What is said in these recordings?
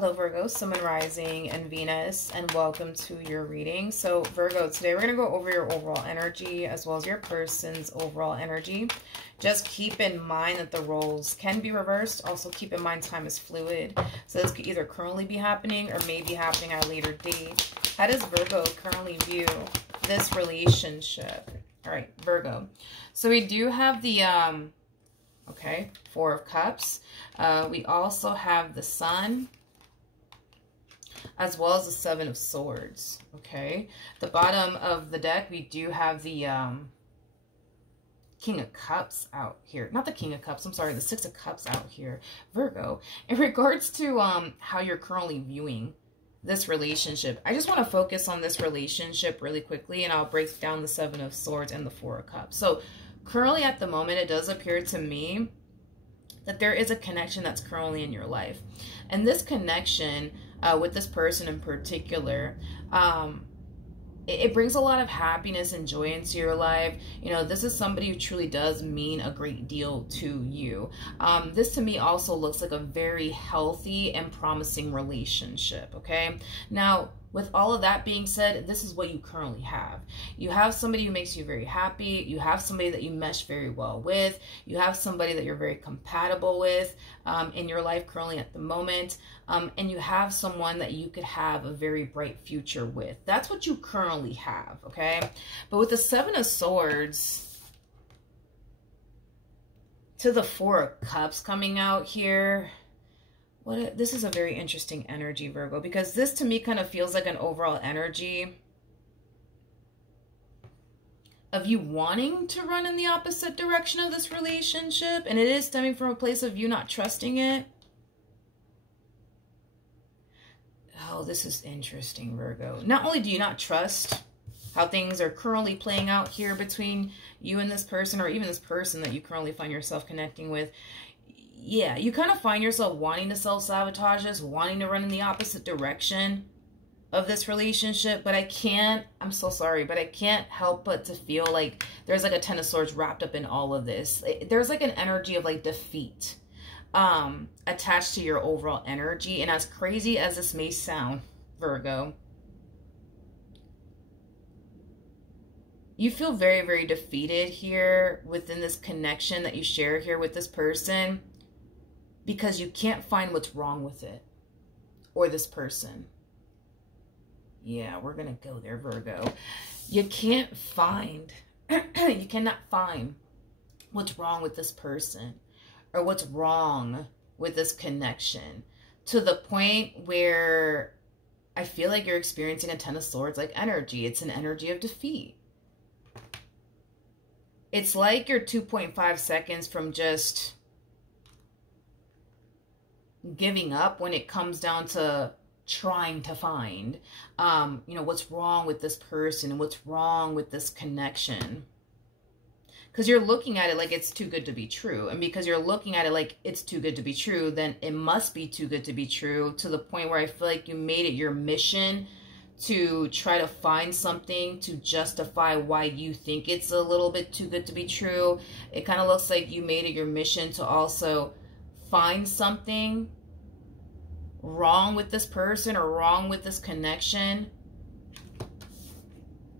Hello Virgo, Sun, Moon, Rising, and Venus, and welcome to your reading. So Virgo, today we're going to go over your overall energy as well as your person's overall energy. Just keep in mind that the roles can be reversed. Also keep in mind time is fluid. So this could either currently be happening or may be happening at a later date. How does Virgo currently view this relationship? All right, Virgo. So we do have the, okay, Four of Cups. We also have the Sun, as well as the Seven of Swords, okay? The bottom of the deck, we do have the King of Cups out here. Not the King of Cups, I'm sorry, the Six of Cups out here. Virgo, in regards to how you're currently viewing this relationship, I just want to focus on this relationship really quickly, and I'll break down the Seven of Swords and the Four of Cups. So currently at the moment, it does appear to me that there is a connection that's currently in your life. And this connection with this person in particular, it brings a lot of happiness and joy into your life. You know, this is somebody who truly does mean a great deal to you. This to me also looks like a very healthy and promising relationship, okay? Now, with all of that being said, this is what you currently have. You have somebody who makes you very happy. You have somebody that you mesh very well with. You have somebody that you're very compatible with in your life currently at the moment. And you have someone that you could have a very bright future with. That's what you currently have, okay? But with the Seven of Swords to the Four of Cups coming out here, this is a very interesting energy, Virgo, because this to me kind of feels like an overall energy of you wanting to run in the opposite direction of this relationship, and it is stemming from a place of you not trusting it. Oh, this is interesting, Virgo. Not only do you not trust how things are currently playing out here between you and this person, or even this person that you currently find yourself connecting with, yeah, you kind of find yourself wanting to self-sabotage this, wanting to run in the opposite direction of this relationship. But I'm so sorry, but I can't help but to feel like there's like a Ten of Swords wrapped up in all of this. There's like an energy of like defeat attached to your overall energy. And as crazy as this may sound, Virgo, you feel very, very defeated here within this connection that you share here with this person, because you can't find what's wrong with it or this person. Yeah, we're going to go there, Virgo. You can't find, you cannot find what's wrong with this person or what's wrong with this connection, to the point where I feel like you're experiencing a Ten of Swords like energy. It's an energy of defeat. It's like you're 2.5 seconds from just giving up when it comes down to trying to find, you know, what's wrong with this person, what's wrong with this connection. Because you're looking at it like it's too good to be true. And because you're looking at it like it's too good to be true, then it must be too good to be true, to the point where I feel like you made it your mission to try to find something to justify why you think it's a little bit too good to be true. It kind of looks like you made it your mission to also find something wrong with this person or wrong with this connection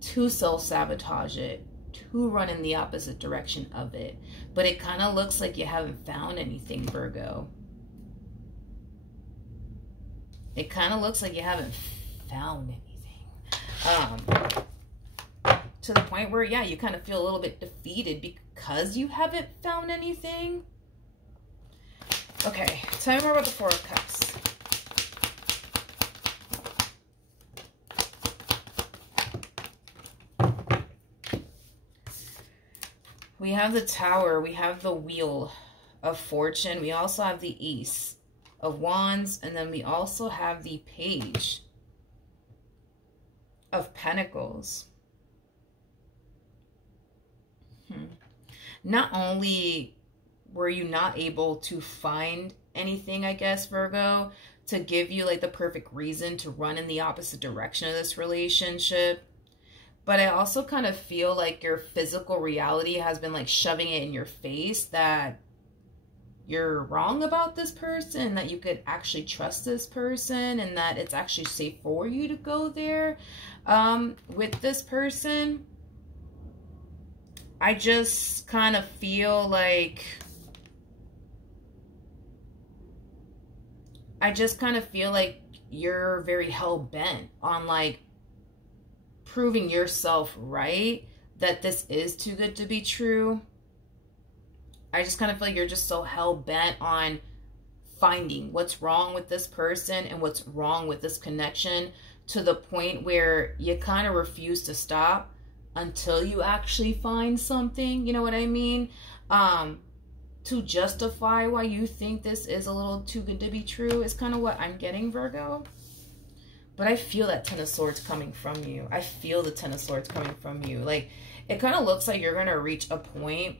to self-sabotage it, to run in the opposite direction of it. But it kind of looks like you haven't found anything, Virgo. It kind of looks like you haven't found anything. To the point where, yeah, you kind of feel a little bit defeated because you haven't found anything. Okay, tell me more about the Four of Cups. We have the Tower, we have the Wheel of Fortune, we also have the Ace of Wands, and then we also have the Page of Pentacles. Not only were you not able to find anything, I guess, Virgo, to give you like the perfect reason to run in the opposite direction of this relationship, but I also kind of feel like your physical reality has been like shoving it in your face that you're wrong about this person, that you could actually trust this person, and that it's actually safe for you to go there with this person. I just kind of feel like you're very hell-bent on like proving yourself right, that this is too good to be true. I just kind of feel like you're just so hell-bent on finding what's wrong with this person and what's wrong with this connection, to the point where you kind of refuse to stop until you actually find something, you know what I mean? To justify why you think this is a little too good to be true is kind of what I'm getting, Virgo. But I feel that Ten of Swords coming from you. I feel the Ten of Swords coming from you. Like, it kind of looks like you're going to reach a point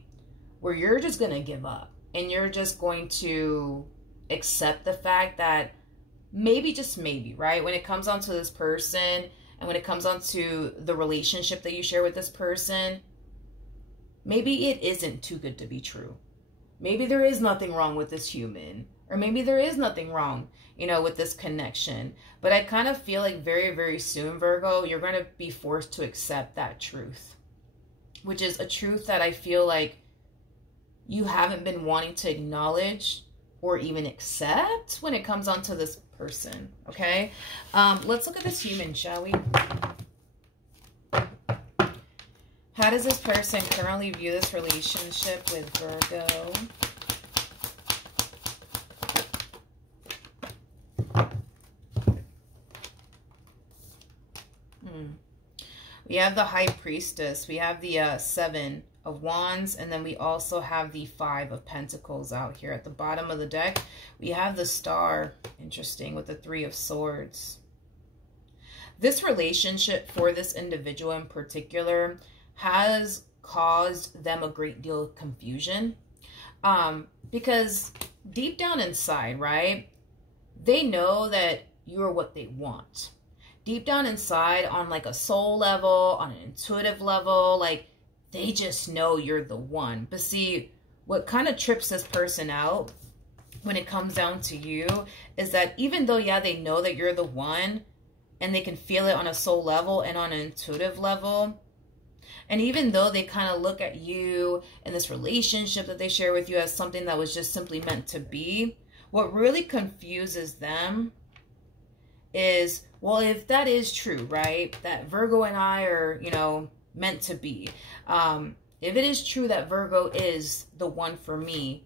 where you're just going to give up. And you're just going to accept the fact that maybe, just maybe, right? When it comes on to this person, and when it comes on to the relationship that you share with this person, maybe it isn't too good to be true. Maybe there is nothing wrong with this human. Or maybe there is nothing wrong, you know, with this connection. But I kind of feel like very, very soon, Virgo, you're going to be forced to accept that truth. Which is a truth that I feel like you haven't been wanting to acknowledge or even accept when it comes on to this person, okay? Let's look at this human, shall we? How does this person currently view this relationship with Virgo? We have the High Priestess. We have the Seven of Wands. And then we also have the Five of Pentacles out here. At the bottom of the deck, we have the Star. Interesting, with the Three of Swords. This relationship for this individual in particular has caused them a great deal of confusion. Because deep down inside, right, they know that you're what they want. Deep down inside, on like a soul level, on an intuitive level, like they just know you're the one. But see, what kind of trips this person out when it comes down to you is that even though, yeah, they know that you're the one, and they can feel it on a soul level and on an intuitive level, and even though they kind of look at you and this relationship that they share with you as something that was just simply meant to be, what really confuses them is, well, if that is true, right, that Virgo and I are, you know, meant to be, if it is true that Virgo is the one for me,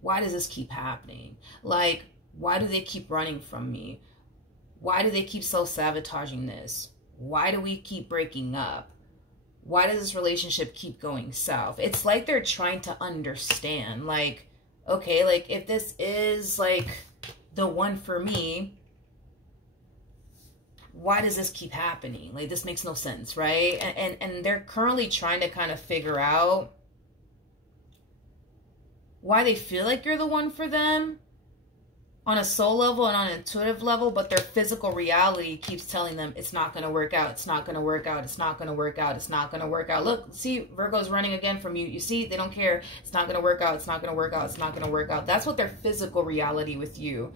why does this keep happening? Like, why do they keep running from me? Why do they keep self-sabotaging this? Why do we keep breaking up? Why does this relationship keep going south? It's like they're trying to understand, like, okay, like if this is like the one for me, why does this keep happening? Like, this makes no sense, right? And they're currently trying to kind of figure out why they feel like you're the one for them on a soul level and on an intuitive level, but their physical reality keeps telling them it's not going to work out, it's not going to work out, it's not going to work out, it's not going to work out. Look, see, Virgo's running again from you. You see, they don't care. It's not going to work out, it's not going to work out, it's not going to work out. That's what their physical reality with you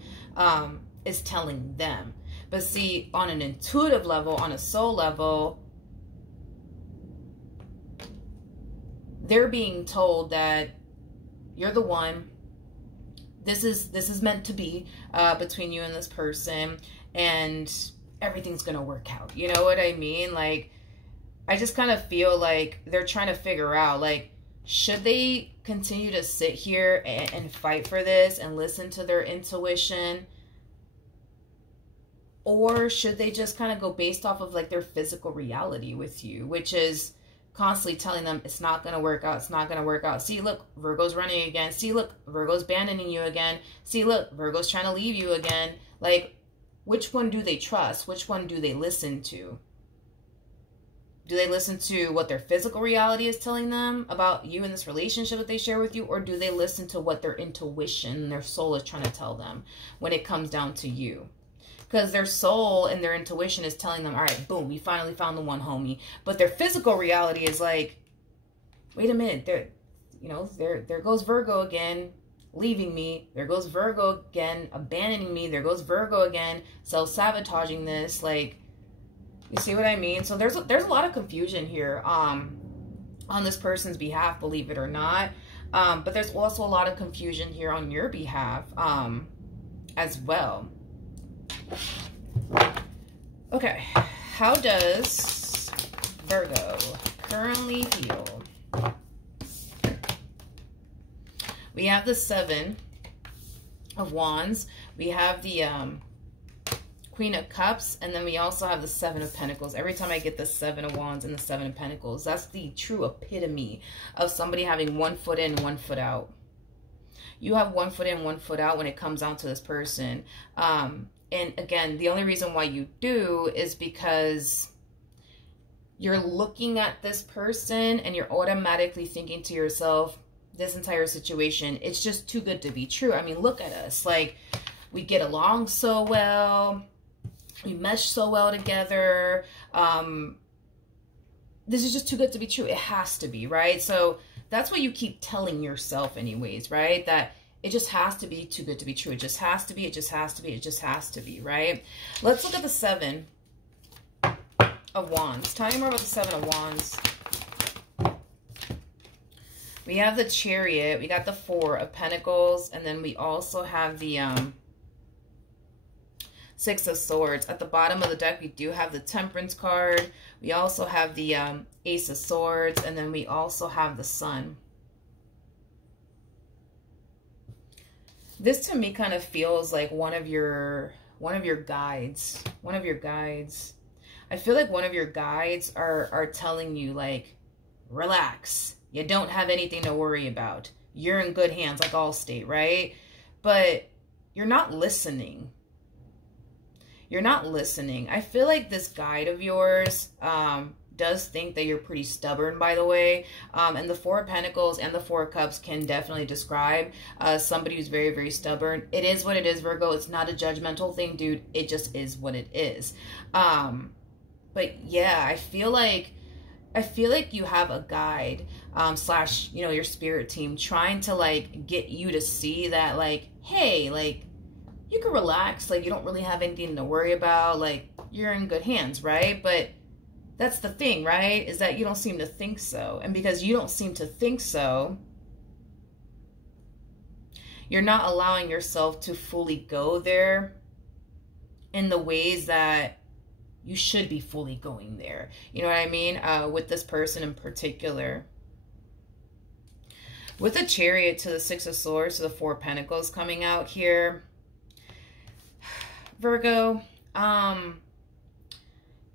is telling them. But see, on an intuitive level, on a soul level, they're being told that you're the one. This is meant to be between you and this person, and everything's gonna work out. You know what I mean? Like, I just kind of feel like they're trying to figure out, like, should they continue to sit here and fight for this and listen to their intuition, or should they just kind of go based off of like their physical reality with you, which is constantly telling them it's not going to work out, it's not going to work out. See, look, Virgo's running again. See, look, Virgo's abandoning you again. See, look, Virgo's trying to leave you again. Like, which one do they trust? Which one do they listen to? Do they listen to what their physical reality is telling them about you and this relationship that they share with you? Or do they listen to what their intuition, their soul is trying to tell them when it comes down to you? Because their soul and their intuition is telling them, all right, boom, we finally found the one, homie. But their physical reality is like, wait a minute, there goes Virgo again. leaving me. There goes Virgo again, abandoning me. There goes Virgo again, self-sabotaging this. Like, you see what I mean? So there's a lot of confusion here on this person's behalf, believe it or not. But there's also a lot of confusion here on your behalf as well. Okay, how does Virgo currently feel? We have the Seven of Wands. We have the Queen of Cups. And then we also have the Seven of Pentacles. Every time I get the Seven of Wands and the Seven of Pentacles, that's the true epitome of somebody having one foot in, one foot out. You have one foot in, one foot out when it comes down to this person. And again, the only reason why you do is because you're looking at this person and you're automatically thinking to yourself, this entire situation, it's just too good to be true. I mean, look at us. Like, we get along so well. We mesh so well together. This is just too good to be true. It has to be, right? So that's what you keep telling yourself anyways, right? That it just has to be too good to be true. It just has to be, it just has to be, it just has to be, right? Let's look at the Seven of Wands. Tell me more about the Seven of Wands. We have the Chariot, we got the Four of Pentacles, and then we also have the Six of Swords. At the bottom of the deck, we do have the Temperance card. We also have the Ace of Swords, and then we also have the Sun. This to me kind of feels like one of your guides. One of your guides. I feel like one of your guides are telling you, like, relax. You don't have anything to worry about. You're in good hands, like Allstate, right? But you're not listening. You're not listening. I feel like this guide of yours does think that you're pretty stubborn, by the way. And the Four of Pentacles and the Four of Cups can definitely describe somebody who's very, very stubborn. It is what it is, Virgo. It's not a judgmental thing, dude. It just is what it is. But yeah, I feel like you have a guide slash, you know, your spirit team trying to, like, get you to see that, like, hey, like, you can relax. Like, you don't really have anything to worry about. Like, you're in good hands, right? But that's the thing, right? Is that you don't seem to think so. And because you don't seem to think so, you're not allowing yourself to fully go there in the ways that you should be fully going there. You know what I mean? With this person in particular. With the Chariot to the Six of Swords to the Four of Pentacles coming out here. Virgo,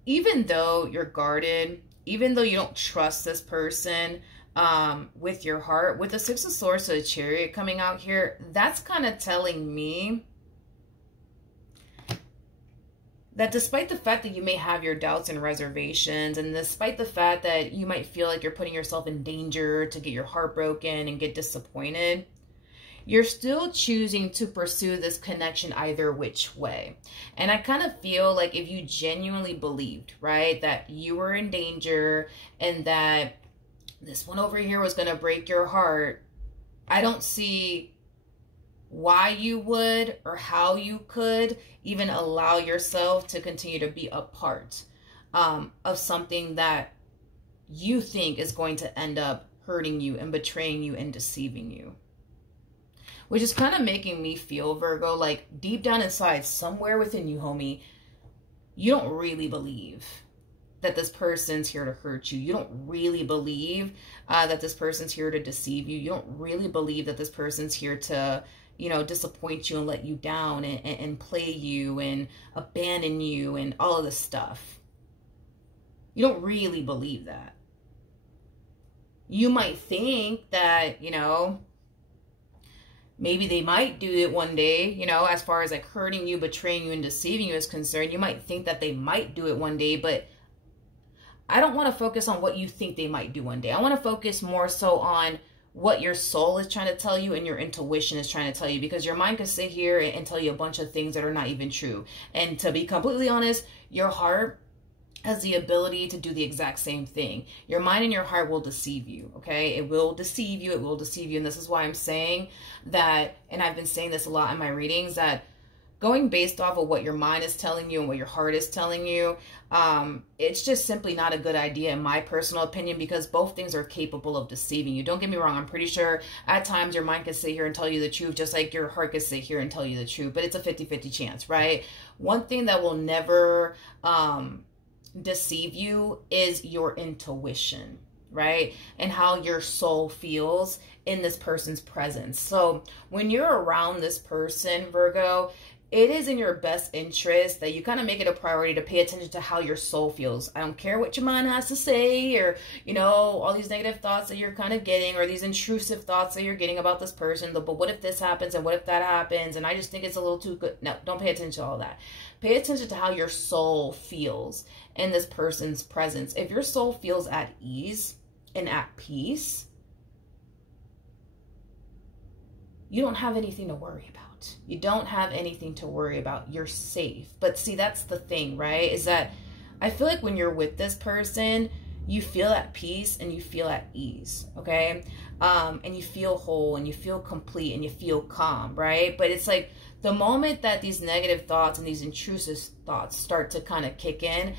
even though you're guarded, even though you don't trust this person with your heart, with the Six of Swords to the Chariot coming out here, that's kind of telling me that despite the fact that you may have your doubts and reservations, and despite the fact that you might feel like you're putting yourself in danger to get your heart broken and get disappointed, you're still choosing to pursue this connection either which way. And I kind of feel like if you genuinely believed, right, that you were in danger and that this one over here was going to break your heart, I don't see why you would or how you could even allow yourself to continue to be a part of something that you think is going to end up hurting you and betraying you and deceiving you. Which is kind of making me feel, Virgo, like deep down inside, somewhere within you, homie, you don't really believe that this person's here to hurt you. You don't really believe that this person's here to deceive you. You don't really believe that this person's here to, you know, disappoint you and let you down and play you and abandon you and all of this stuff. You don't really believe that. You might think that, you know, maybe they might do it one day, you know, as far as like hurting you, betraying you, and deceiving you is concerned. You might think that they might do it one day, but I don't want to focus on what you think they might do one day. I want to focus more so on what your soul is trying to tell you and your intuition is trying to tell you, because your mind can sit here and tell you a bunch of things that are not even true. And to be completely honest, your heart has the ability to do the exact same thing. Your mind and your heart will deceive you, okay? It will deceive you. It will deceive you. And this is why I'm saying that, and I've been saying this a lot in my readings, that going based off of what your mind is telling you and what your heart is telling you, it's just simply not a good idea in my personal opinion, because both things are capable of deceiving you. Don't get me wrong. I'm pretty sure at times your mind can sit here and tell you the truth, just like your heart can sit here and tell you the truth, but it's a 50-50 chance, right? One thing that will never deceive you is your intuition, right? And how your soul feels in this person's presence. So when you're around this person, Virgo, it is in your best interest that you kind of make it a priority to pay attention to how your soul feels. I don't care what your mind has to say, or, you know, all these negative thoughts that you're kind of getting, or these intrusive thoughts that you're getting about this person. But what if this happens, and what if that happens? And I just think it's a little too good. No, don't pay attention to all that. Pay attention to how your soul feels in this person's presence. If your soul feels at ease and at peace, you don't have anything to worry about. You don't have anything to worry about. You're safe. But see, that's the thing, right? Is that I feel like when you're with this person, you feel at peace and you feel at ease, okay? And you feel whole and you feel complete and you feel calm, right? But it's like the moment that these negative thoughts and these intrusive thoughts start to kind of kick in,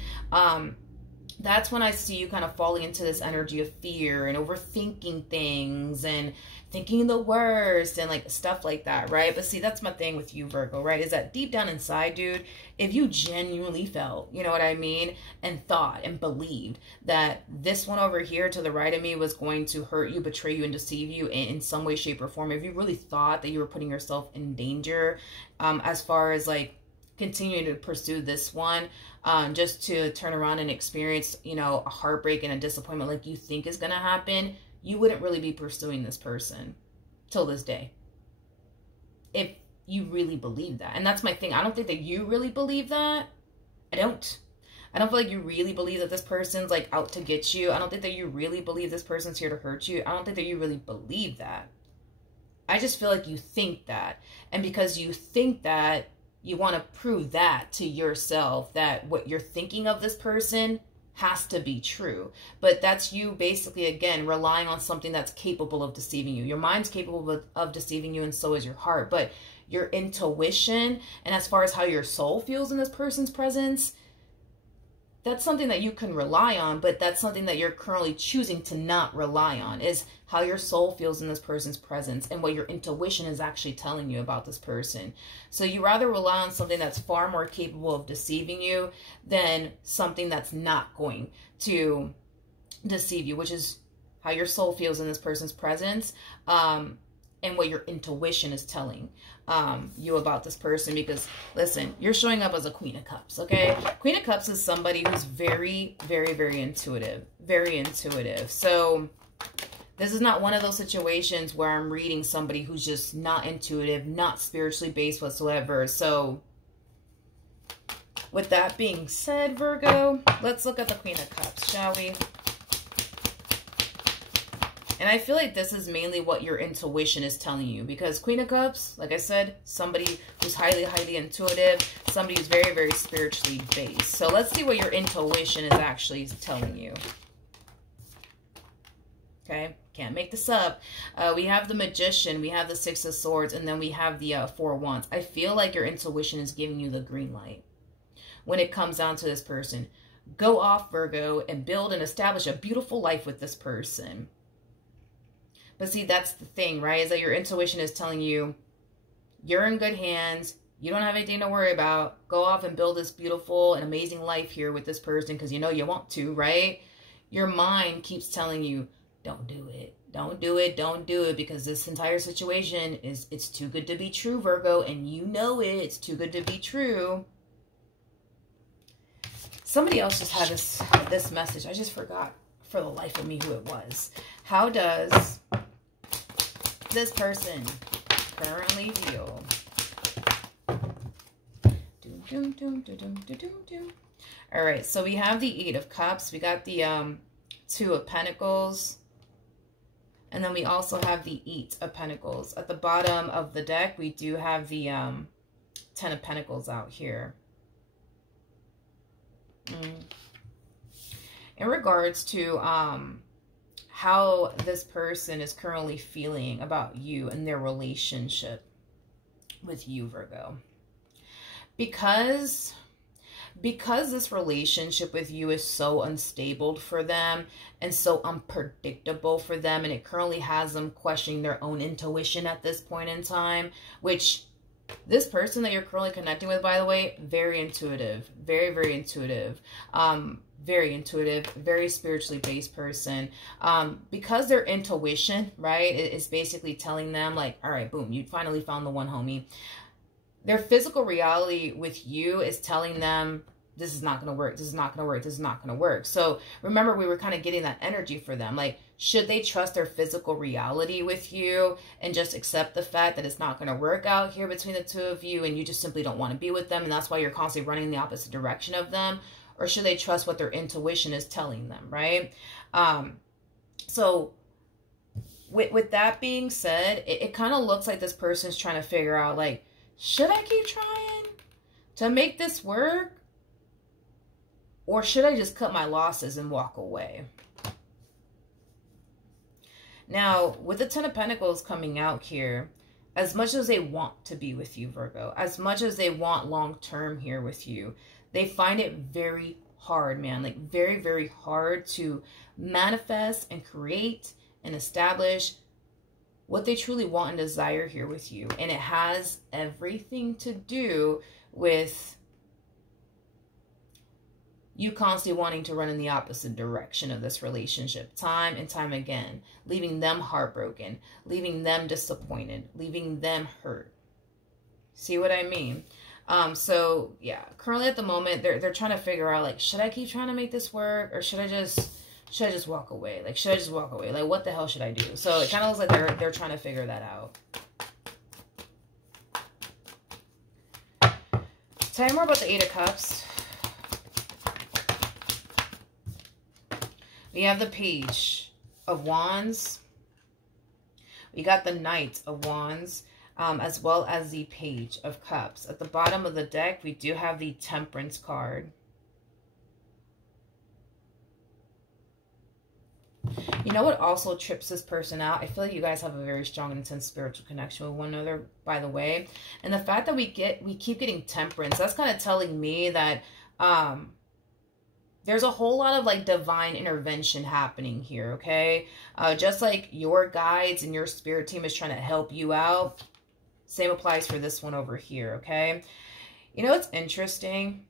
that's when I see you kind of falling into this energy of fear and overthinking things and thinking the worst and like stuff like that, right? But see, that's my thing with you, Virgo, right? Is that deep down inside, dude, if you genuinely felt, you know what I mean, and thought and believed that this one over here to the right of me was going to hurt you, betray you, and deceive you in some way, shape, or form, if you really thought that you were putting yourself in danger, as far as like continuing to pursue this one, just to turn around and experience, you know, a heartbreak and a disappointment like you think is going to happen, you wouldn't really be pursuing this person till this day. If you really believe that. And that's my thing. I don't think that you really believe that. I don't feel like you really believe that this person's like out to get you. I don't think that you really believe this person's here to hurt you. I don't think that you really believe that. I just feel like you think that. And because you think that, you want to prove that to yourself, that what you're thinking of this person has to be true. But that's you basically, again, relying on something that's capable of deceiving you. Your mind's capable of deceiving you, and so is your heart. But your intuition, and as far as how your soul feels in this person's presence, that's something that you can rely on, but that's something that you're currently choosing to not rely on, is how your soul feels in this person's presence and what your intuition is actually telling you about this person. So you rather rely on something that's far more capable of deceiving you than something that's not going to deceive you, which is how your soul feels in this person's presence, and what your intuition is telling you about this person. Because listen, you're showing up as a Queen of Cups, okay? Queen of Cups is somebody who's very, very, very intuitive, very intuitive. So this is not one of those situations where I'm reading somebody who's just not intuitive, not spiritually based whatsoever. So with that being said, Virgo, let's look at the Queen of Cups, shall we? And I feel like this is mainly what your intuition is telling you, because Queen of Cups, like I said, somebody who's highly, highly intuitive, somebody who's very, very spiritually based. So let's see what your intuition is actually telling you. Okay, can't make this up. We have the Magician, we have the Six of Swords, and then we have the Four of Wands. I feel like your intuition is giving you the green light when it comes down to this person. Go off, Virgo, and build and establish a beautiful life with this person. But see, that's the thing, right? Is that your intuition is telling you you're in good hands. You don't have anything to worry about. Go off and build this beautiful and amazing life here with this person because you know you want to, right? Your mind keeps telling you, don't do it. Don't do it. Don't do it, because this entire situation it's too good to be true, Virgo, and you know it. It's too good to be true. Somebody else just had this message. I just forgot for the life of me who it was. How does this person currently feel? All right, so we have the Eight of Cups. We got the Two of Pentacles. And then we also have the Eight of Pentacles. At the bottom of the deck, we do have the Ten of Pentacles out here. in regards to how this person is currently feeling about you and their relationship with you, Virgo. Because this relationship with you is so unstable for them and so unpredictable for them, and it currently has them questioning their own intuition at this point in time, which this person that you're currently connecting with, by the way, very intuitive, very, very intuitive, very spiritually based person, because their intuition, right, is basically telling them like, all right, boom, you finally found the one, homie. Their physical reality with you is telling them, this is not going to work. This is not going to work. This is not going to work. So remember, we were kind of getting that energy for them. Like, should they trust their physical reality with you and just accept the fact that it's not going to work out here between the two of you and you just simply don't want to be with them, and that's why you're constantly running in the opposite direction of them? Or should they trust what their intuition is telling them, right? So with that being said, it kind of looks like this person's trying to figure out, like, should I keep trying to make this work? Or should I just cut my losses and walk away? Now, with the Ten of Pentacles coming out here, as much as they want to be with you, Virgo, as much as they want long-term here with you, they find it very hard, man. Like, very, very hard to manifest and create and establish what they truly want and desire here with you. And it has everything to do with you constantly wanting to run in the opposite direction of this relationship time and time again, leaving them heartbroken, leaving them disappointed, leaving them hurt. See what I mean? So yeah, currently at the moment, they're trying to figure out, like, should I keep trying to make this work, or should I just walk away? Like, should I just walk away? Like, what the hell should I do? So it kind of looks like they're trying to figure that out. Tell me more about the Eight of Cups. We have the Page of Wands. We got the Knight of Wands, as well as the Page of Cups. At the bottom of the deck, we do have the Temperance card. You know what also trips this person out? I feel like you guys have a very strong and intense spiritual connection with one another, by the way. And the fact that we keep getting Temperance, that's kind of telling me that there's a whole lot of like divine intervention happening here, okay? Just like your guides and your spirit team is trying to help you out, same applies for this one over here, okay? You know what's interesting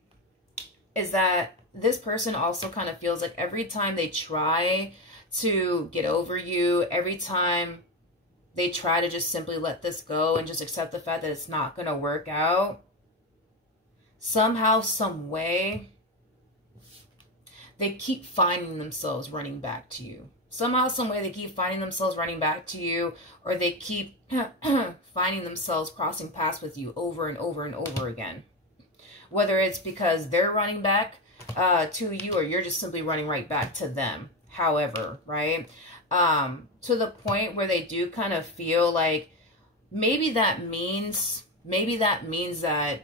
is that this person also kind of feels like every time they try to get over you, every time they try to just simply let this go and just accept the fact that it's not going to work out, somehow, some way, they keep finding themselves running back to you. Somehow, some way, they keep finding themselves running back to you, or they keep finding themselves crossing paths with you over and over and over again. Whether it's because they're running back to you, or you're just simply running right back to them. However, right? To the point where they do kind of feel like maybe that means that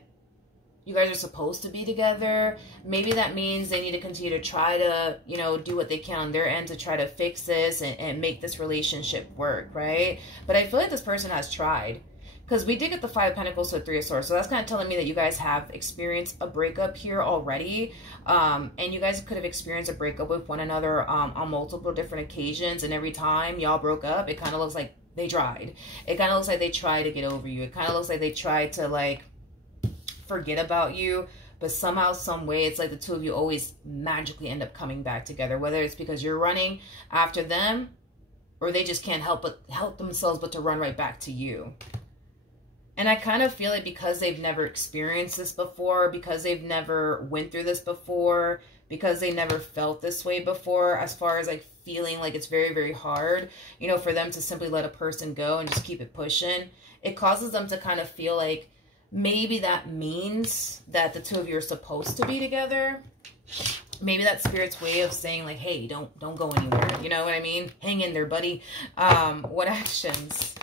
you guys are supposed to be together. Maybe that means they need to continue to try to, you know, do what they can on their end to try to fix this and make this relationship work, right? But I feel like this person has tried. Because we did get the Five of Pentacles to the Three of Swords. So that's kind of telling me that you guys have experienced a breakup here already. And you guys could have experienced a breakup with one another on multiple different occasions. And every time y'all broke up, it kind of looks like they tried. It kind of looks like they tried to get over you. It kind of looks like they tried to, like, forget about you. But somehow, some way, it's like the two of you always magically end up coming back together. Whether it's because you're running after them, or they just can't help themselves but to run right back to you. And I kind of feel like because they've never experienced this before, because they've never went through this before, because they never felt this way before, as far as like feeling like it's very, very hard, you know, for them to simply let a person go and just keep it pushing, it causes them to kind of feel like maybe that means that the two of you are supposed to be together. Maybe that's Spirit's way of saying like, hey, don't go anywhere. You know what I mean? Hang in there, buddy. What actions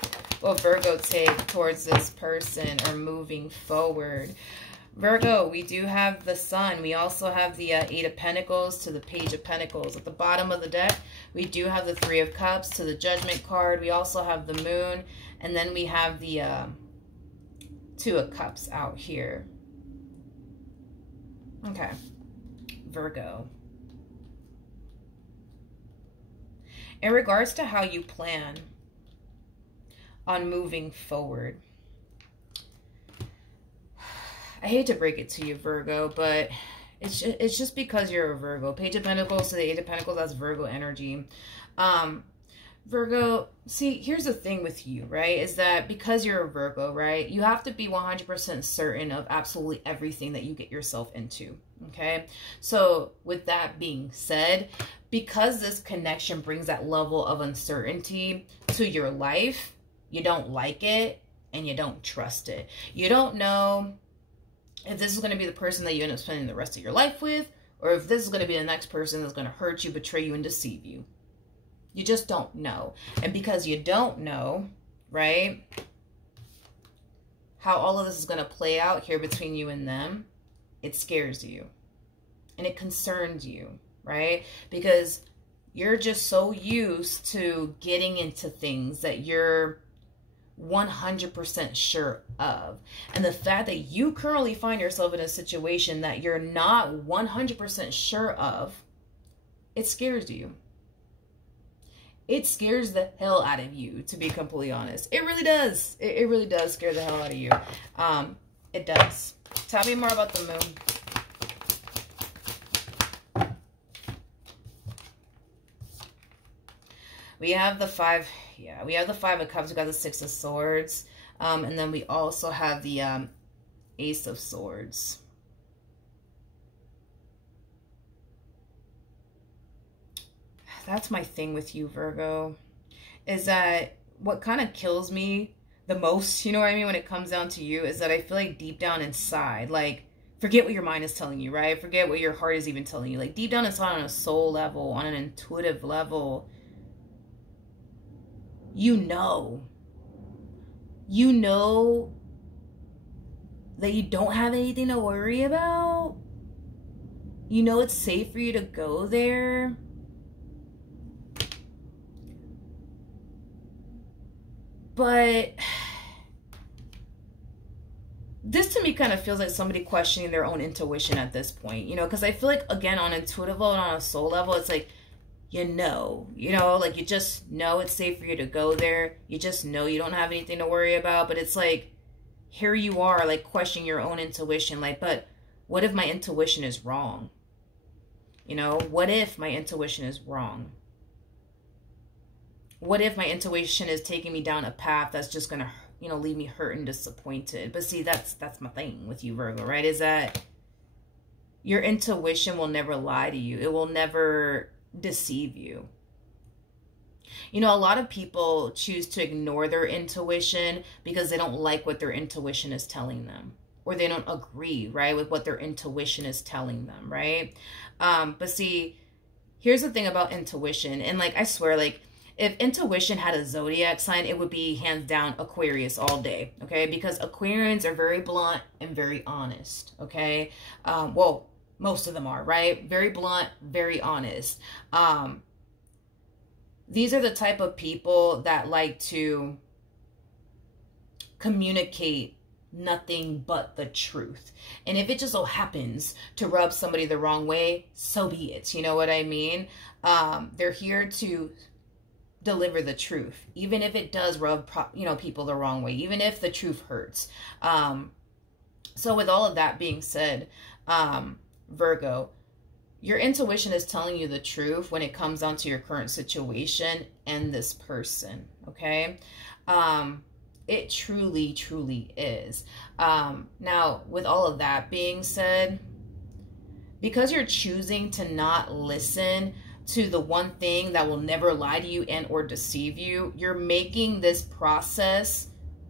will Virgo take towards this person or moving forward? Virgo, we do have the Sun. We also have the Eight of Pentacles to the Page of Pentacles. At the bottom of the deck, we do have the Three of Cups to the Judgment card. We also have the Moon. And then we have the Two of Cups out here. Okay. Virgo. In regards to how you plan on moving forward, I hate to break it to you, Virgo, but it's just because you're a Virgo. Page of Pentacles to the Eight of Pentacles, that's Virgo energy. Virgo, see, here's the thing with you, right? Is that because you're a Virgo, right? You have to be 100% certain of absolutely everything that you get yourself into, okay? So with that being said, because this connection brings that level of uncertainty to your life, you don't like it and you don't trust it. You don't know if this is going to be the person that you end up spending the rest of your life with, or if this is going to be the next person that's going to hurt you, betray you, and deceive you. You just don't know. And because you don't know, right, how all of this is going to play out here between you and them, it scares you. And it concerns you, right? Because you're just so used to getting into things that you're 100% sure of. And the fact that you currently find yourself in a situation that you're not 100% sure of, it scares you. It scares the hell out of you, to be completely honest. It really does. It really does scare the hell out of you. It does. Tell me more about the Moon. We have the Five of Cups. We got the Six of Swords. And then we also have the Ace of Swords. That's my thing with you, Virgo, is that what kind of kills me the most, you know what I mean, when it comes down to you, is that I feel like deep down inside, like, forget what your mind is telling you, right? Forget what your heart is even telling you. Like, deep down inside, on a soul level, on an intuitive level, you know that you don't have anything to worry about. You know it's safe for you to go there. But this to me kind of feels like somebody questioning their own intuition at this point, you know, because I feel like, again, on an intuitive level and on a soul level, it's like, you know, like you just know it's safe for you to go there. You just know you don't have anything to worry about. But it's like, here you are, like, questioning your own intuition. Like, but what if my intuition is wrong? You know, what if my intuition is wrong? What if my intuition is taking me down a path that's just going to, you know, leave me hurt and disappointed? But see, that's my thing with you, Virgo, right? Is that your intuition will never lie to you. It will never deceive you. You know, a lot of people choose to ignore their intuition because they don't like what their intuition is telling them, or they don't agree, right, with what their intuition is telling them, right? But see, here's the thing about intuition. And, like, I swear, like, if intuition had a zodiac sign, it would be hands down Aquarius all day, okay? Because Aquarians are very blunt and very honest, okay? Well, most of them are, right? Very blunt, very honest. These are the type of people that like to communicate nothing but the truth. And if it just so happens to rub somebody the wrong way, so be it. You know what I mean? They're here to deliver the truth, even if it does rub, you know, people the wrong way, even if the truth hurts. So with all of that being said, Virgo, your intuition is telling you the truth when it comes down to your current situation and this person, okay? It truly, truly is. Now, with all of that being said, because you're choosing to not listen to the one thing that will never lie to you and or deceive you, you're making this process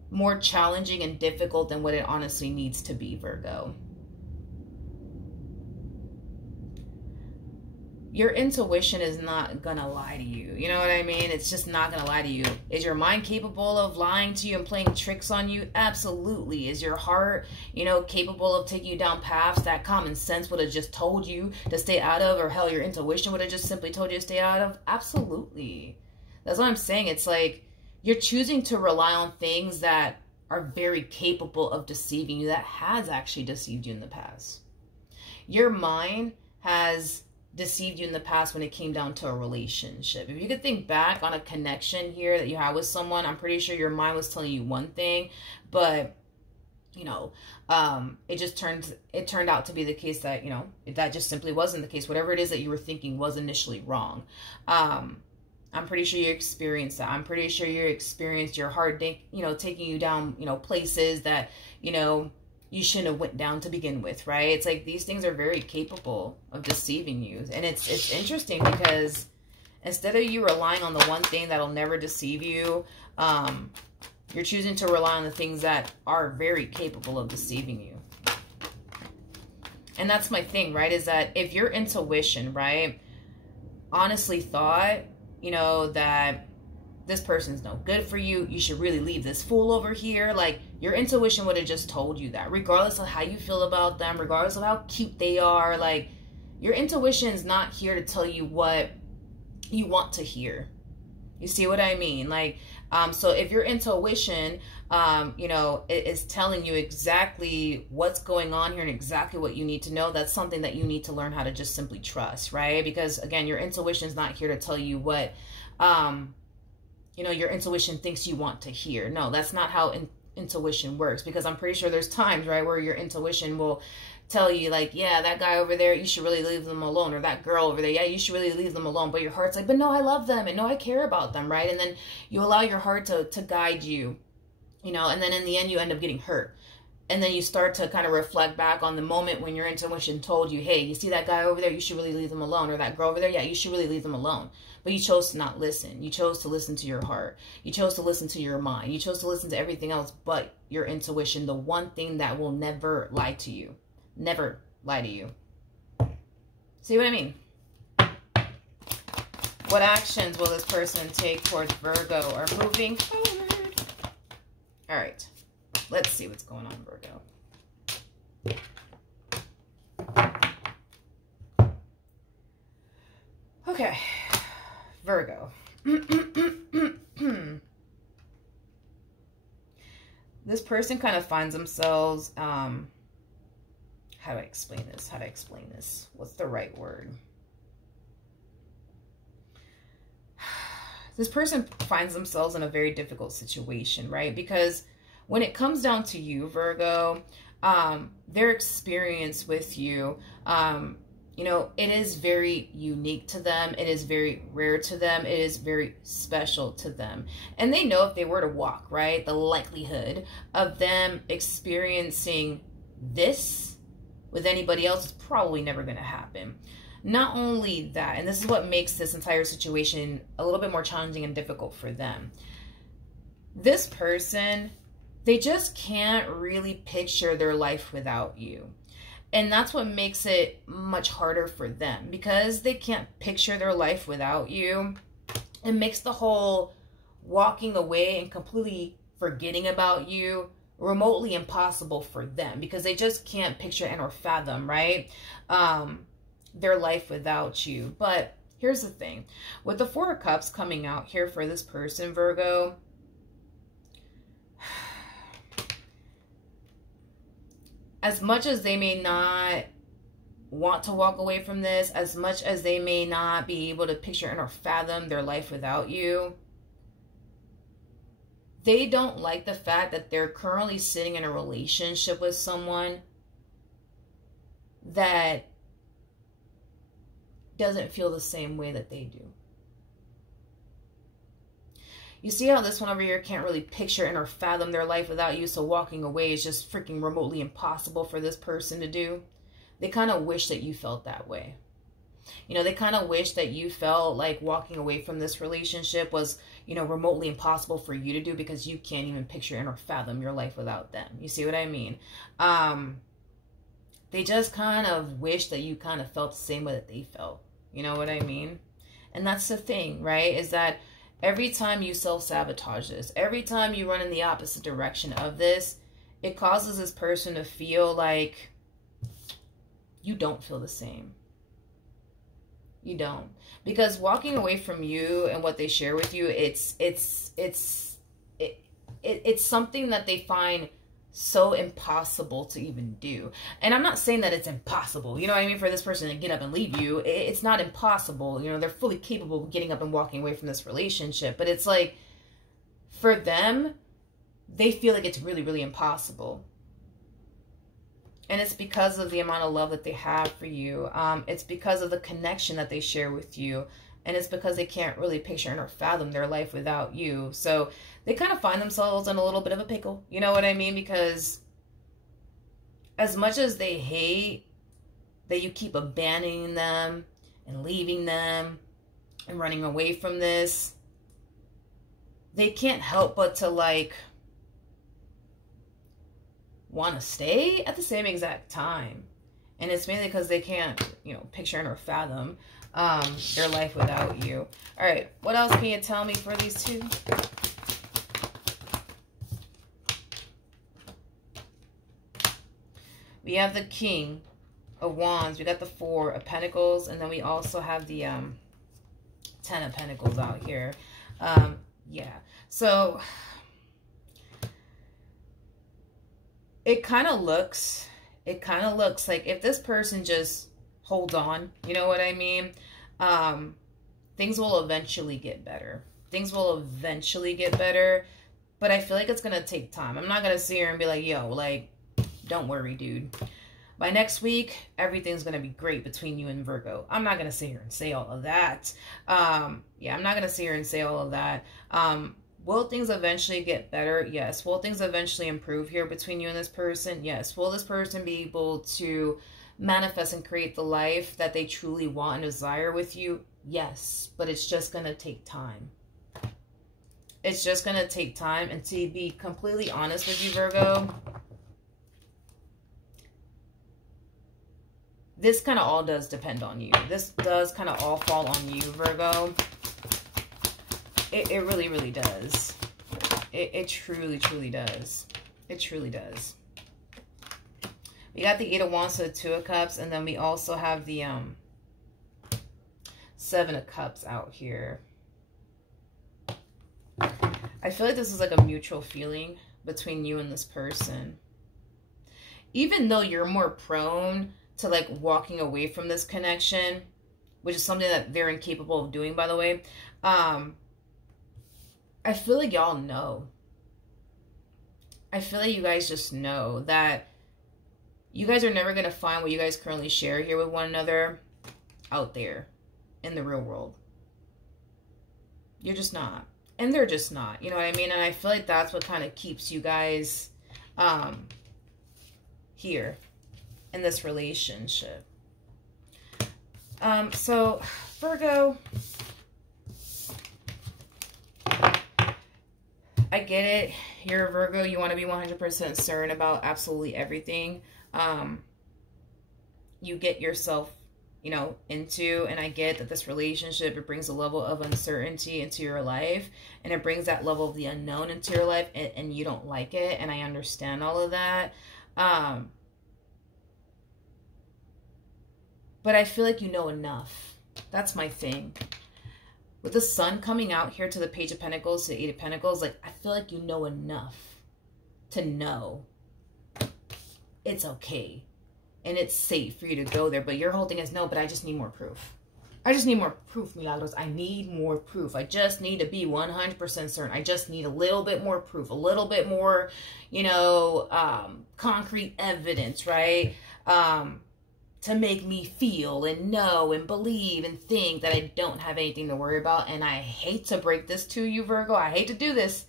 more challenging and difficult than what it honestly needs to be, Virgo. your intuition is not gonna lie to you. You know what I mean? It's just not gonna lie to you. Is your mind capable of lying to you and playing tricks on you? Absolutely. Is your heart, you know, capable of taking you down paths that common sense would have just told you to stay out of, or hell, your intuition would have just simply told you to stay out of? Absolutely. That's what I'm saying. It's like you're choosing to rely on things that are very capable of deceiving you, that has actually deceived you in the past. Your mind has deceived you in the past when it came down to a relationship. If you could think back on a connection here that you had with someone, I'm pretty sure your mind was telling you one thing, but you know, it turned out to be the case that, you know, that just simply wasn't the case. Whatever it is that you were thinking was initially wrong. I'm pretty sure you experienced that. I'm pretty sure you experienced your heart, you know, taking you down, you know, places that, you know, you shouldn't have went down to begin with, right? It's like these things are very capable of deceiving you. And it's interesting because instead of you relying on the one thing that'll never deceive you, you're choosing to rely on the things that are very capable of deceiving you. And that's my thing, right? Is that if your intuition, right, honestly thought, you know, that this person's no good for you, you should really leave this fool over here, like your intuition would have just told you that, regardless of how you feel about them, regardless of how cute they are. Like your intuition is not here to tell you what you want to hear. You see what I mean? Like, so if your intuition, you know, is telling you exactly what's going on here and exactly what you need to know, that's something that you need to learn how to just simply trust, right? Because again, your intuition is not here to tell you what, you know, your intuition thinks you want to hear. No, that's not how intuition works, because I'm pretty sure there's times, right, where your intuition will tell you like, yeah, that guy over there, you should really leave them alone, or that girl over there, yeah, you should really leave them alone. But your heart's like, but no, I love them, and no, I care about them, right? And then you allow your heart to guide you, you know, and then in the end you end up getting hurt. And then you start to kind of reflect back on the moment when your intuition told you, hey, you see that guy over there, you should really leave them alone, or that girl over there, yeah, you should really leave them alone. But you chose to not listen. You chose to listen to your heart. You chose to listen to your mind. You chose to listen to everything else but your intuition, the one thing that will never lie to you. Never lie to you. See what I mean? What actions will this person take towards Virgo or moving forward? All right. Let's see what's going on, Virgo. Okay. Virgo. This person kind of finds themselves, how do I explain this? How do I explain this? What's the right word? This person finds themselves in a very difficult situation, right? Because when it comes down to you, Virgo, their experience with you, you know, it is very unique to them. It is very rare to them. It is very special to them. And they know if they were to walk, right, the likelihood of them experiencing this with anybody else is probably never going to happen. Not only that, and this is what makes this entire situation a little bit more challenging and difficult for them. This person, they just can't really picture their life without you. And that's what makes it much harder for them, because they can't picture their life without you. It makes the whole walking away and completely forgetting about you remotely impossible for them, because they just can't picture and or fathom, right, their life without you. But here's the thing. With the Four of Cups coming out here for this person, Virgo, as much as they may not want to walk away from this, as much as they may not be able to picture and or fathom their life without you, they don't like the fact that they're currently sitting in a relationship with someone that doesn't feel the same way that they do. You see how this one over here can't really picture and or fathom their life without you, so walking away is just freaking remotely impossible for this person to do? They kind of wish that you felt that way. You know, they kind of wish that you felt like walking away from this relationship was, you know, remotely impossible for you to do, because you can't even picture and or fathom your life without them. You see what I mean? They just kind of wish that you kind of felt the same way that they felt. You know what I mean? And that's the thing, right? Is that every time you self-sabotage this, every time you run in the opposite direction of this, it causes this person to feel like you don't feel the same. You don't. Because walking away from you and what they share with you, it's something that they find so impossible to even do. And I'm not saying that it's impossible, you know what I mean, for this person to get up and leave you. It's not impossible. You know, they're fully capable of getting up and walking away from this relationship. But it's like, for them, they feel like it's really, really impossible. And it's because of the amount of love that they have for you. It's because of the connection that they share with you. And it's because they can't really picture or fathom their life without you. So they kind of find themselves in a little bit of a pickle. You know what I mean? Because as much as they hate that you keep abandoning them and leaving them and running away from this, they can't help but to, like, want to stay at the same exact time. And it's mainly because they can't, you know, picture or fathom their life without you. All right, what else can you tell me for these two? We have the King of Wands, we got the Four of Pentacles, and then we also have the Ten of Pentacles out here. Yeah, so it kind of looks like if this person just holds on, you know what I mean? Things will eventually get better. Things will eventually get better, but I feel like it's going to take time. I'm not going to sit here and be like, yo, like, don't worry, dude. By next week, everything's going to be great between you and Virgo. I'm not going to sit here and say all of that. Yeah, I'm not going to sit here and say all of that. Will things eventually get better? Yes. Will things eventually improve here between you and this person? Yes. Will this person be able to manifest and create the life that they truly want and desire with you? Yes. But it's just going to take time. It's just going to take time. And to be completely honest with you, Virgo, this kind of all does depend on you. This does kind of all fall on you, Virgo. It really, really does. It truly, truly does. It truly does. We got the Eight of Wands, so the Two of Cups, and then we also have the Seven of Cups out here. I feel like this is like a mutual feeling between you and this person. Even though you're more prone to like walking away from this connection, which is something that they're incapable of doing, by the way, I feel like y'all know. I feel like you guys just know that you guys are never going to find what you guys currently share here with one another out there in the real world. You're just not. And they're just not. You know what I mean? And I feel like that's what kind of keeps you guys here in this relationship. So, Virgo, I get it. You're a Virgo. You want to be 100% certain about absolutely everything you get yourself, you know, into. And I get that this relationship, it brings a level of uncertainty into your life. And it brings that level of the unknown into your life. And you don't like it. And I understand all of that. But I feel like you know enough. That's my thing. With the Sun coming out here to the Page of Pentacles, to the Eight of Pentacles, like, I feel like you know enough to know it's okay. And it's safe for you to go there. But your whole thing is, no, but I just need more proof. I just need more proof, Milagros. I need more proof. I just need to be 100% certain. I just need a little bit more proof. A little bit more, you know, concrete evidence, right? To make me feel and know and believe and think that I don't have anything to worry about. And I hate to break this to you, Virgo. I hate to do this.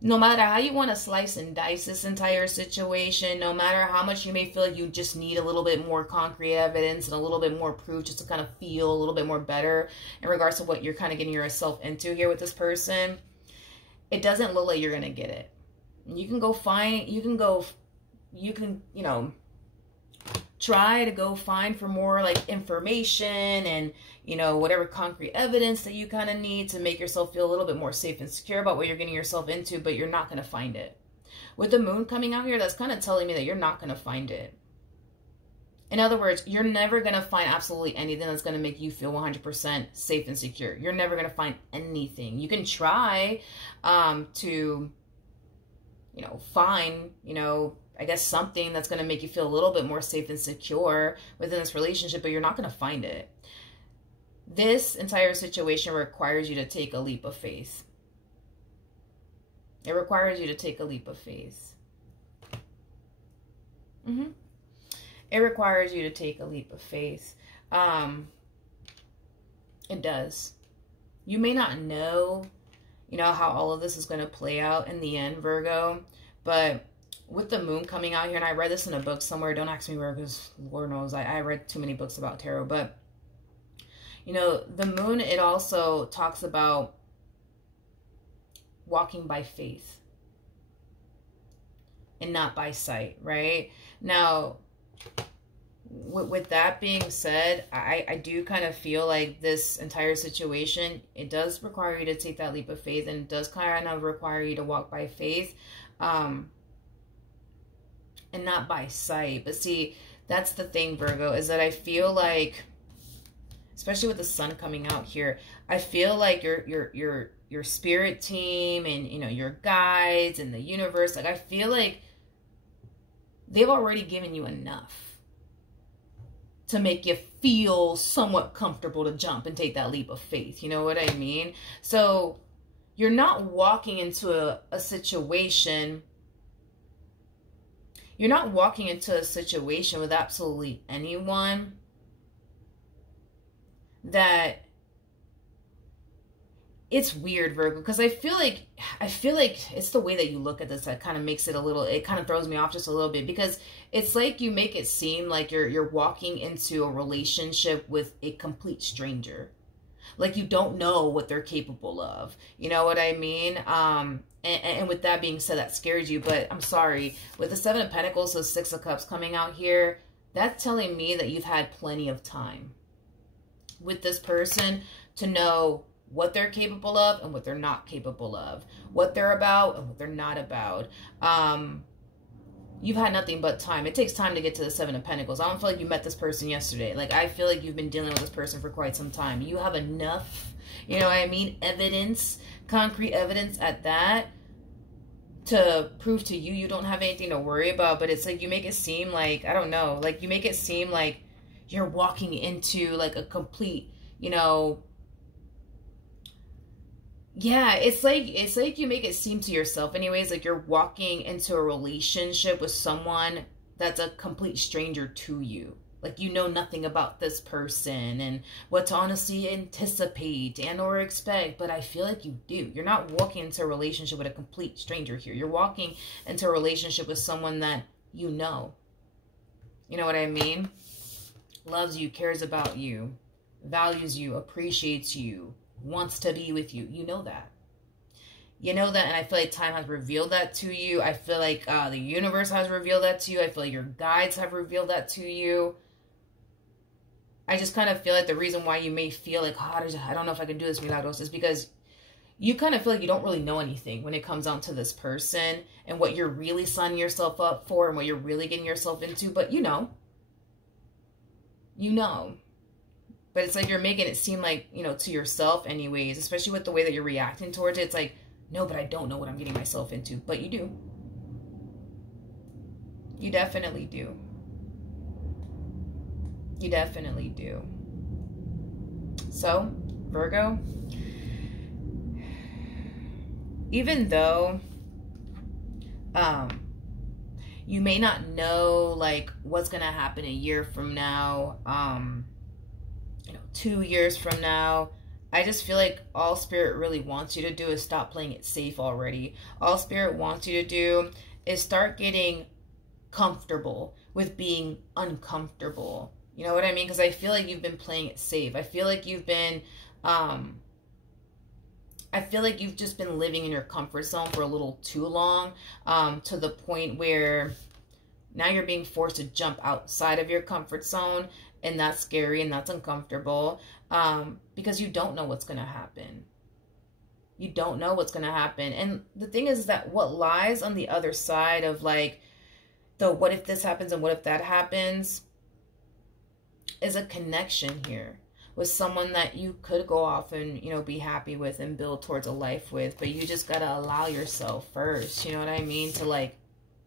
No matter how you want to slice and dice this entire situation, no matter how much you may feel like you just need a little bit more concrete evidence and a little bit more proof just to kind of feel a little bit more better in regards to what you're kind of getting yourself into here with this person, it doesn't look like you're going to get it. You can go find, you can, you know, try to go find for more like information and, you know, whatever concrete evidence that you kind of need to make yourself feel a little bit more safe and secure about what you're getting yourself into, but you're not going to find it. With the moon coming out here, that's kind of telling me that you're not going to find it. In other words, you're never going to find absolutely anything that's going to make you feel 100% safe and secure. You're never going to find anything. You can try to, you know, find, you know, I guess something that's going to make you feel a little bit more safe and secure within this relationship, but you're not going to find it. This entire situation requires you to take a leap of faith. It requires you to take a leap of faith. It requires you to take a leap of faith. It does. You may not know, you know, how all of this is going to play out in the end, Virgo, but with the moon coming out here, and I read this in a book somewhere, don't ask me where, because Lord knows, I read too many books about tarot, but, you know, the moon, it also talks about walking by faith and not by sight, right? Now, with that being said, I do kind of feel like this entire situation, it does require you to take that leap of faith, and it does kind of require you to walk by faith, and not by sight. But see, that's the thing, Virgo, is that I feel like, especially with the sun coming out here, I feel like your spirit team and, you know, your guides and the universe, like, I feel like they've already given you enough to make you feel somewhat comfortable to jump and take that leap of faith. You know what I mean? So you're not walking into a situation. You're not walking into a situation with absolutely anyone that, it's weird, Virgo, because I feel like it's the way that you look at this that kind of makes it a little, it kind of throws me off just a little bit, because it's like you make it seem like you're walking into a relationship with a complete stranger. Like you don't know what they're capable of. You know what I mean? And with that being said, that scares you. But I'm sorry, with the Seven of Pentacles, the Six of Cups coming out here, that's telling me that you've had plenty of time with this person to know what they're capable of and what they're not capable of, what they're about and what they're not about. You've had nothing but time. It takes time to get to the Seven of Pentacles. I don't feel like you met this person yesterday. Like, I feel like you've been dealing with this person for quite some time. You have enough, you know what I mean, evidence, concrete evidence at that, to prove to you don't have anything to worry about. But it's like you make it seem like, I don't know, like you make it seem like you're walking into like a complete, you know, yeah, it's like you make it seem to yourself anyways, like you're walking into a relationship with someone that's a complete stranger to you. Like you know nothing about this person and what to honestly anticipate and or expect, but I feel like you do. You're not walking into a relationship with a complete stranger here. You're walking into a relationship with someone that you know. You know what I mean? Loves you, cares about you, values you, appreciates you, wants to be with you. You know that. You know that, and I feel like time has revealed that to you. I feel like the universe has revealed that to you. I feel like your guides have revealed that to you. I just kind of feel like the reason why you may feel like, oh, I don't know if I can do this, Milagros, is because you kind of feel like you don't really know anything when it comes down to this person and what you're really signing yourself up for and what you're really getting yourself into. But you know. You know. But it's like you're making it seem like, you know, to yourself anyways, especially with the way that you're reacting towards it. It's like, no, but I don't know what I'm getting myself into. But you do. You definitely do. You definitely do. So, Virgo, even though you may not know, like, what's going to happen a year from now, 2 years from now, I just feel like all Spirit really wants you to do is stop playing it safe already. All Spirit wants you to do is start getting comfortable with being uncomfortable. You know what I mean? Because I feel like you've been playing it safe. I feel like you've been, I feel like you've just been living in your comfort zone for a little too long, to the point where Now you're being forced to jump outside of your comfort zone, and that's scary and that's uncomfortable, because you don't know what's going to happen. You don't know what's going to happen. And the thing is that what lies on the other side of like the what if this happens and what if that happens is a connection here with someone that you could go off and, you know, be happy with and build towards a life with. But you just got to allow yourself first, you know what I mean, to like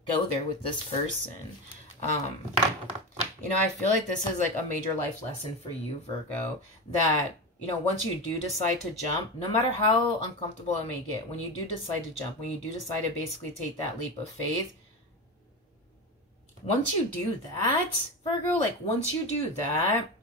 go there with this person. You know, I feel like this is like a major life lesson for you, Virgo, that, you know, once you do decide to jump, no matter how uncomfortable it may get, when you do decide to jump, when you do decide to basically take that leap of faith, once you do that, Virgo, like once you do that,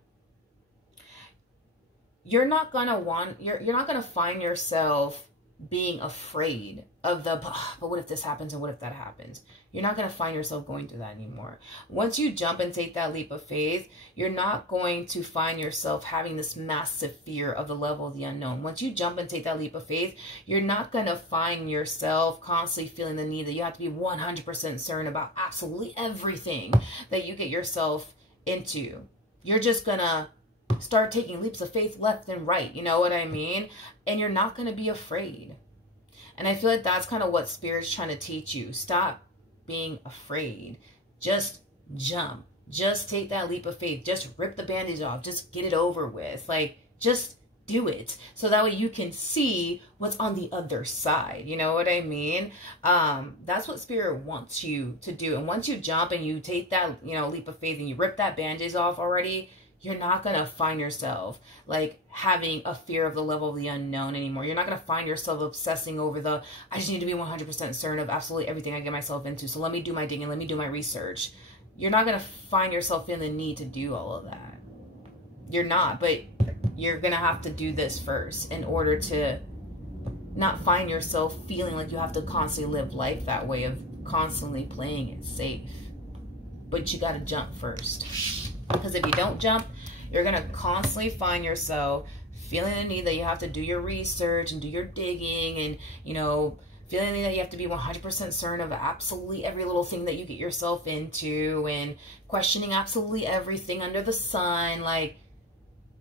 you're not going to want, you're not going to find yourself being afraid of the, but what if this happens and what if that happens? You're not going to find yourself going through that anymore. Once you jump and take that leap of faith, you're not going to find yourself having this massive fear of the level of the unknown. Once you jump and take that leap of faith, you're not going to find yourself constantly feeling the need that you have to be 100% certain about absolutely everything that you get yourself into. You're just going to start taking leaps of faith left and right. You know what I mean? And you're not going to be afraid. And I feel like that's kind of what Spirit's trying to teach you. Stop being afraid. Just jump. Just take that leap of faith. Just rip the bandage off. Just get it over with. Like, just do it. So that way you can see what's on the other side. You know what I mean? That's what Spirit wants you to do. And once you jump and you take that, you know, leap of faith and you rip that bandage off already, you're not going to find yourself like having a fear of the level of the unknown anymore. You're not going to find yourself obsessing over the, I just need to be 100% certain of absolutely everything I get myself into. So let me do my digging. Let me do my research. You're not going to find yourself in the need to do all of that. You're not, but you're going to have to do this first in order to not find yourself feeling like you have to constantly live life that way of constantly playing it safe. But you got to jump first. Because if you don't jump, you're going to constantly find yourself feeling the need that you have to do your research and do your digging and, you know, feeling that you have to be 100% certain of absolutely every little thing that you get yourself into and questioning absolutely everything under the sun. Like,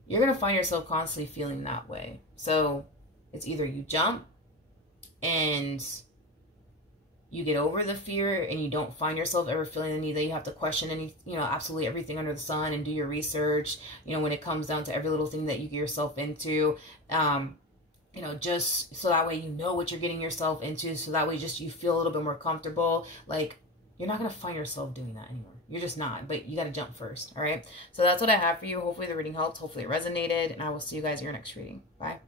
you're going to find yourself constantly feeling that way. So it's either you jump and you get over the fear and you don't find yourself ever feeling the need that you have to question any, you know, absolutely everything under the sun and do your research, you know, when it comes down to every little thing that you get yourself into, you know, just so that way you know what you're getting yourself into, so that way just you feel a little bit more comfortable. Like, you're not going to find yourself doing that anymore. You're just not, but you got to jump first. All right. So that's what I have for you. Hopefully the reading helped. Hopefully it resonated, and I will see you guys in your next reading. Bye.